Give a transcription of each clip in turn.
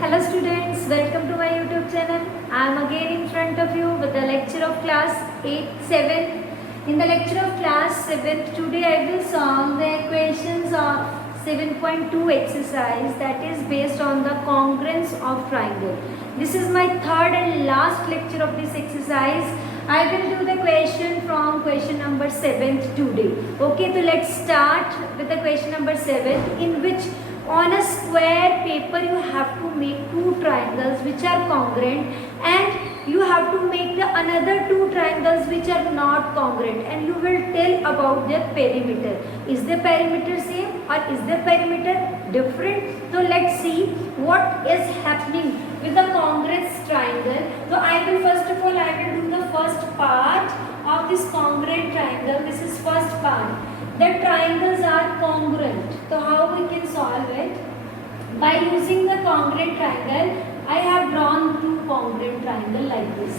Hello students, welcome to my YouTube channel. I am again in front of you with the lecture of class 7. In the lecture of class 7, today I will solve the equations of 7.2 exercise that is based on the congruence of triangle. This is my third and last lecture of this exercise. I will do the question from question number 7 today. Okay, so let's start with the question number 7, in which on a square paper you have to make two triangles which are congruent, and you have to make the another two triangles which are not congruent, and you will tell about their perimeter. Is the perimeter same or is the perimeter different? So let's see what is happening with the congruent triangle. So I will first of all do the first part of this congruent triangle. This is first part. The triangles are congruent. So how we can solve it? By using the congruent triangle, I have drawn two congruent triangle like this.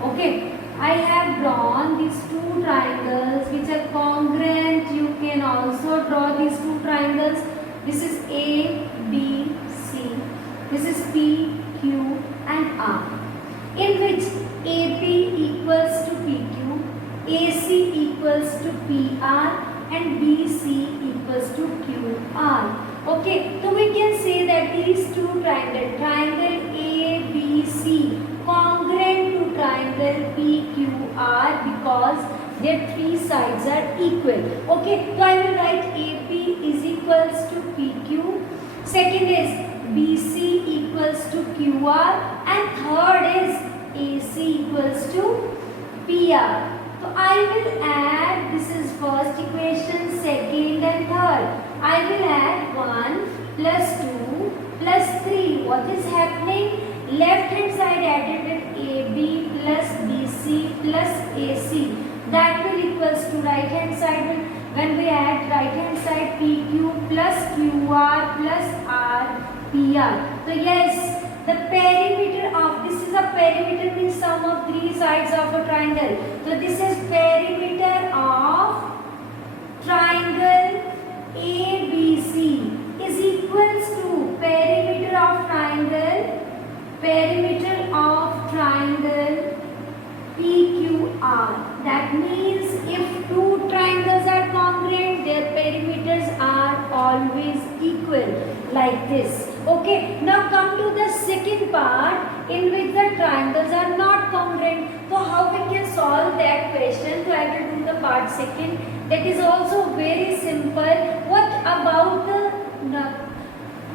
Okay, I have drawn these two triangles which are congruent. You can also draw these two triangles. This is A, B, C. This is P, Q and R. In which AP equals to PQ, AC equals to PR and BC equals to QR. Okay, so we can say that these two triangles, triangle ABC, congruent to triangle PQR because their three sides are equal. Okay, so I will write AP is equals to PQ, second is BC equals to QR and third is AC equals to PR. So I will add, this is first equation, second and third. I will add 1 plus 2 plus 3. What is happening? Left hand side added with AB plus BC plus AC. That will equals to right hand side. When we add right hand side PQ plus QR plus RPR. So yes, the perimeter of, this is a perimeter means sum of three sides of a triangle. So this is perimeter of triangle ABC is equals to perimeter of triangle PQR. That means if two triangles are congruent, their perimeters are always equal, like this. Okay, now come to the second part in which the triangles are not congruent. So how we can solve that question? So I will do the part second. That is also very simple. What about the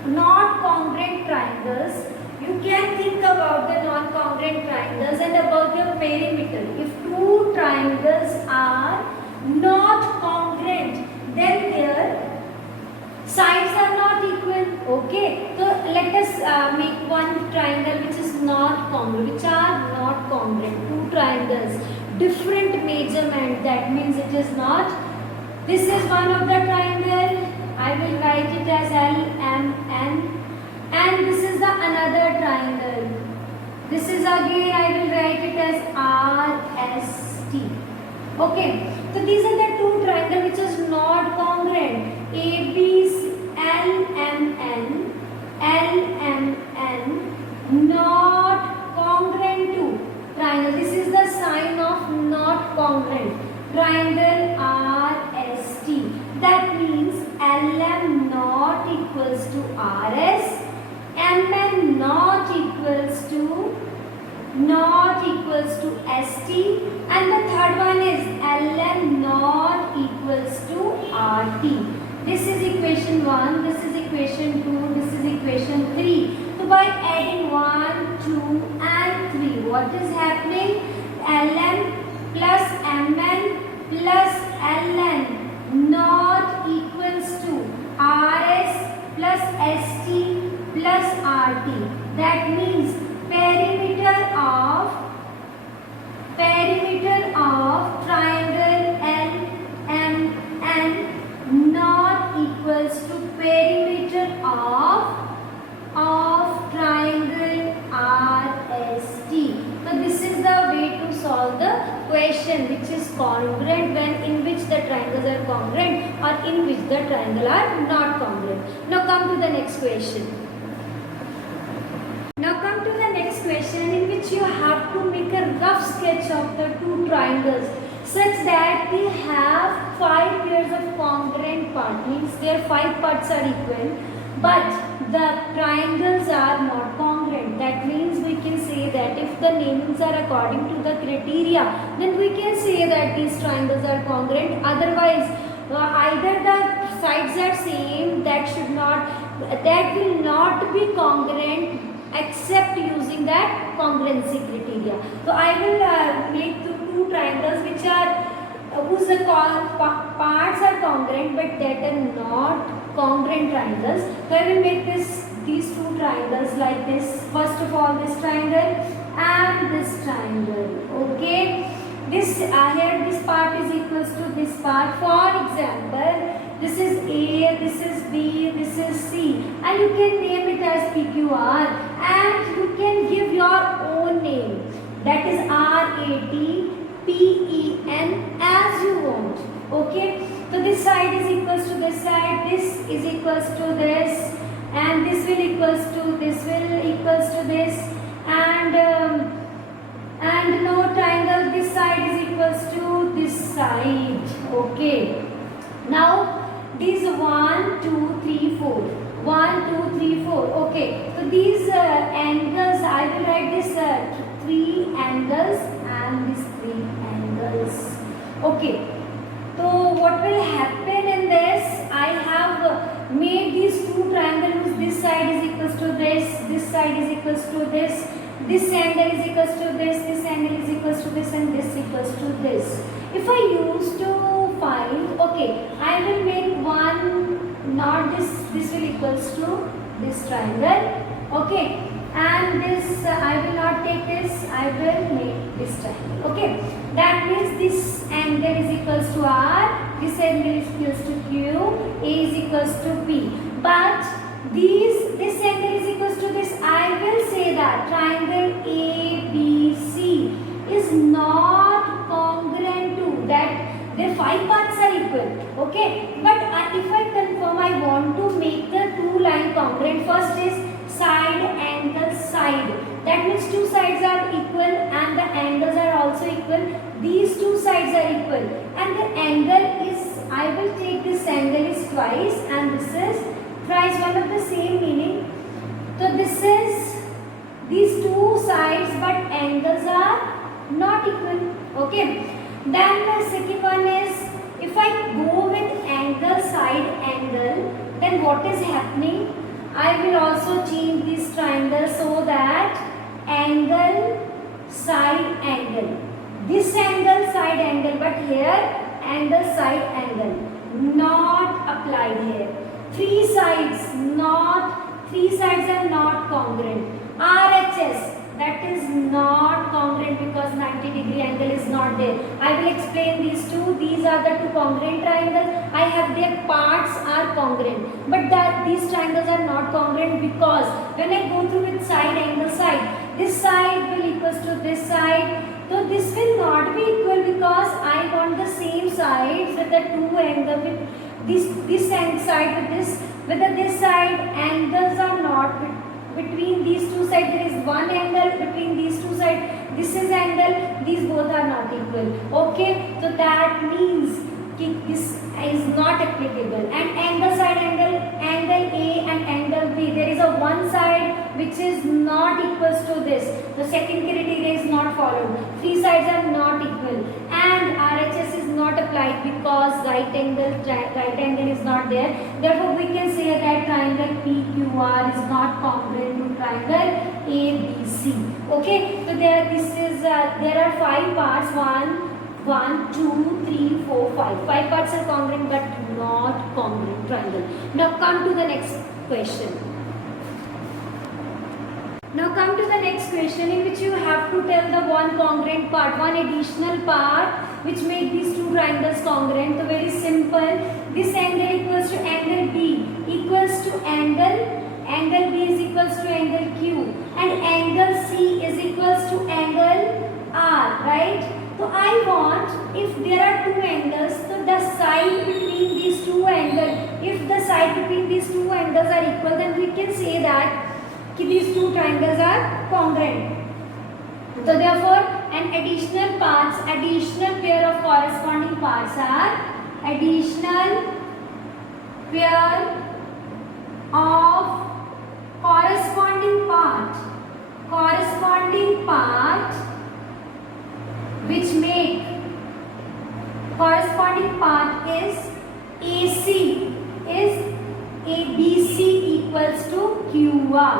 not congruent triangles? You can think about the non-congruent triangles and about their perimeter. If two triangles are not congruent, then their sides are not equal. Okay, so let us make one triangle which is not congruent, which are not congruent. Two triangles, different measurement. That means it is not. This is one of the triangle. I will write it as LMN. And this is the another triangle. This is again I will write it as RST. Okay, so these are the two triangles which is not congruent. ABC, LMN, not congruent to triangle. This is the sign of not congruent. Triangle RST. That means LM not equals to RS. MN not equals to ST, and the third one is LN not equals to RT. This is equation 1, this is equation 2, this is equation 3. So by adding 1, 2 and 3, what is happening? LN plus MN plus LN not equals to RS plus ST plus RT. That means perimeter of triangle LMN not equals to perimeter of triangle RST. So this is the way to solve the question which is congruent, when in which the triangles are congruent or in which the triangle are not congruent. Now come to the next question. sketch of the two triangles such that they have 5 pairs of congruent parts, means their 5 parts are equal, but the triangles are not congruent. That means we can say that if the namings are according to the criteria, then we can say that these triangles are congruent. Otherwise, either the sides are same, that will not be congruent except using that congruency criteria. So I will make two triangles which are whose parts are congruent but that are not congruent triangles. So I will make these two triangles like this. First of all, this triangle and this triangle. Okay, this here this part is equals to this part. For example, this is A, this is B, this is C, and you can name it as PQR, and you can give your own name, that is RAT, PEN, as you want. Okay, so this side is equals to this side, this is equals to this, and this will equals to this, and no triangle, this side is equals to this side. Okay, now these 1, 2, 3, 4. 1, 2, 3, 4. Okay, so these angles, I will write this 3 angles and these 3 angles. Okay, so what will happen in this? I have made these two triangles. This side is equals to this side is equals to this angle is equals to this angle is equals to this, and this equals to this. If I use to find, okay, I will make one, not this will equals to this triangle. Okay, and this I will not take this, I will make this triangle. Okay, that means this angle is equals to R, this angle is equals to Q, A is equals to P. But this angle is equals to this, I will say that triangle ABC is not congruent to that. Their 5 parts are equal. Okay, but if I confirm, I want to make the two line congruent. First is side angle side. That means two sides are equal and the angles are also equal. These two sides are equal, and the angle is, I will take this angle is twice and this is thrice, one of the same meaning. So this is these two sides but angles are not equal. Okay, then the second one is, if I go with angle side angle, then what is happening? I will also change this triangle so that angle side angle, this angle side angle, but here angle side angle not applied here. Three sides are not congruent. RHS, that is not congruent because 90-degree angle is not there. I will explain these two. These are the two congruent triangles. I have their parts are congruent, but these triangles are not congruent because when I go through with side angle side, this side will equals to this side. So this will not be equal because I want the same sides with the two angles, with this side with this side angles are not between these two sides. There is one angle between these two sides. This is angle. These both are not equal. Okay, so that means this is not applicable. And angle side angle A and angle B, there is a one side which is not equals to this. The second criteria is not followed. Three sides are not equal, and RHS is not applied because right angle is not there. Therefore, we can say that triangle PQR is not congruent to triangle ABC. Okay, so there are 5 parts. 1, 2, 3, 4, 5. 5 parts are congruent but not congruent triangle. Now come to the next question. Now come to the next question, in which you have to tell the one congruent part, one additional part which make these two triangles congruent. So very simple. This angle equals to angle B equals to angle B is equals to angle Q, and angle C is equals to angle R, right? So I want, if there are two angles, so the side between these two angles, if the side between these two angles are equal, then we can say that these two triangles are congruent. So therefore an additional pair of corresponding parts are additional pair of corresponding part which make corresponding part is AC is BC equals to QR.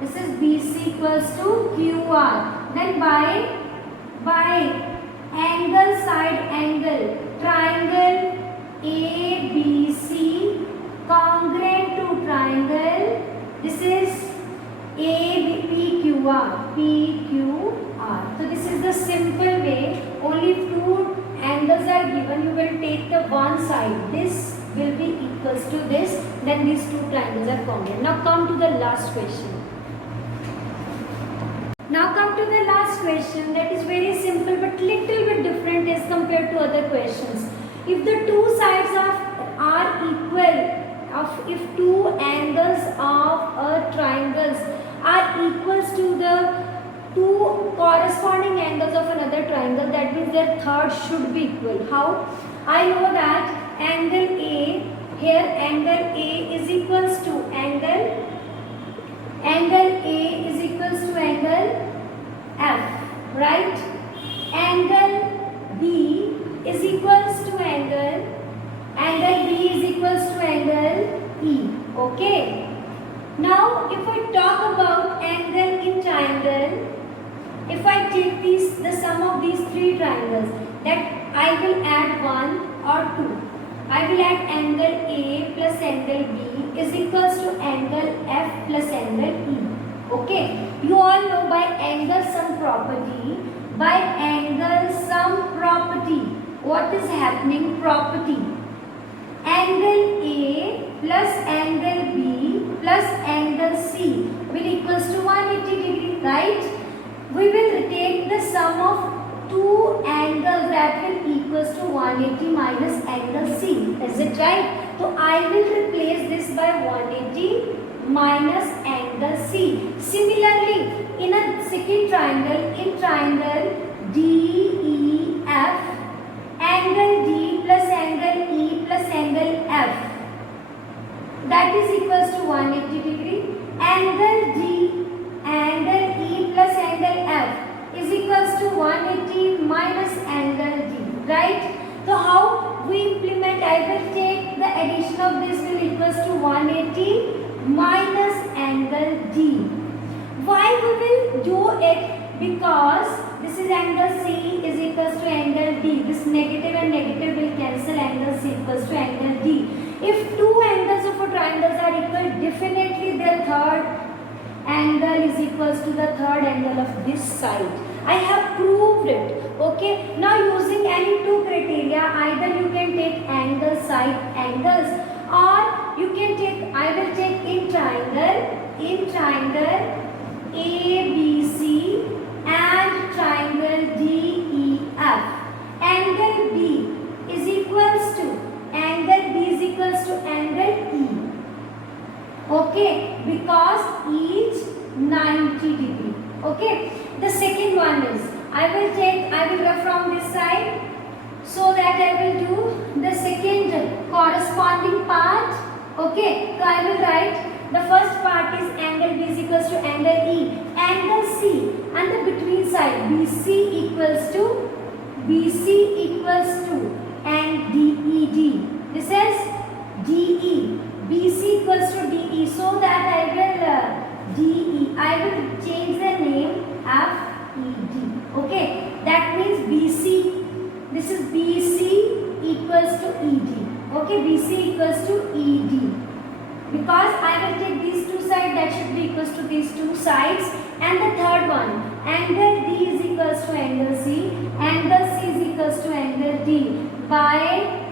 This is BC equals to QR. Then by angle side angle triangle ABC congruent to triangle. This is PQR. So this is the simple way. Only two angles are given. You will take the one side. This will be equals to this. Then these two triangles are congruent. Now come to the last question. That is very simple but little bit different as compared to other questions. If the two sides are equal, if two angles of triangles are equals to the two corresponding angles of another triangle, that means their third should be equal. How? I know that angle A, here angle A is equals to angle A is equals to angle F, right? Angle B is equals to angle B is equals to angle E. Okay. Now if I talk about angle in triangle, if I take the sum of these three triangles, that I will add 1 or 2. I will add angle A plus angle B is equals to angle F plus angle E. Okay. You all know by angle sum property, what is happening? Property. Angle A plus angle B plus angle C will equals to 180 degree, right? We will take the sum of two angles that will equals to 180 minus angle C. Is it right? So I will replace this by 180 minus angle C. Similarly, in a second triangle, in triangle DEF, angle D plus angle E plus angle F, that is equals to 180 degree. Angle D, angle E plus angle F is equals to 180 minus angle D, right? So how we implement? I will take the addition of this will equals to 180 minus angle D. Why we will do it? Because this is angle C is equals to angle D. This negative and negative will cancel, angle C equals to angle D. If two angles of a triangle are equal, definitely their third angle is equals to the third angle of this side. I have proved it. Okay. Now using any two criteria, either you can take angle side angles, or you can take, I will take in triangle ABC and triangle DEF. Angle B is equals to angle E. Okay, because each 90 degree. Okay. The second one is I will rub from this side, so that I will do the second corresponding part. Okay, so I will write the first part is angle B is equals to angle E, angle C, and the between side BC equals to and DED. This is DE. BC equals to DE, so that I will DE. I will change the name FED. Okay, that means BC. This is BC equals to ED. Okay, BC equals to ED. Because I will take these two sides, that should be equals to these two sides. And the third one, angle D is equals to angle C, angle C is equals to angle D. By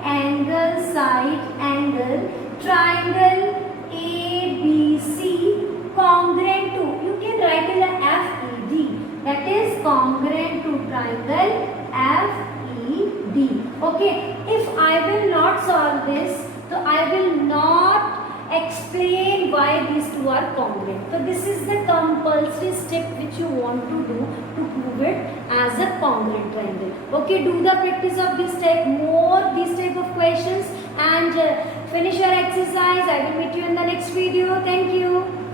angle side angle, triangle ABC congruent to, you can write in the FED, that is congruent to triangle FED. Okay, if I will not solve this, so I will not explain why these two are congruent. So this is the compulsory step which you want to do to prove it as a congruent triangle. Okay, do the practice of this type, more these type of questions, and finish your exercise. I will meet you in the next video. Thank you.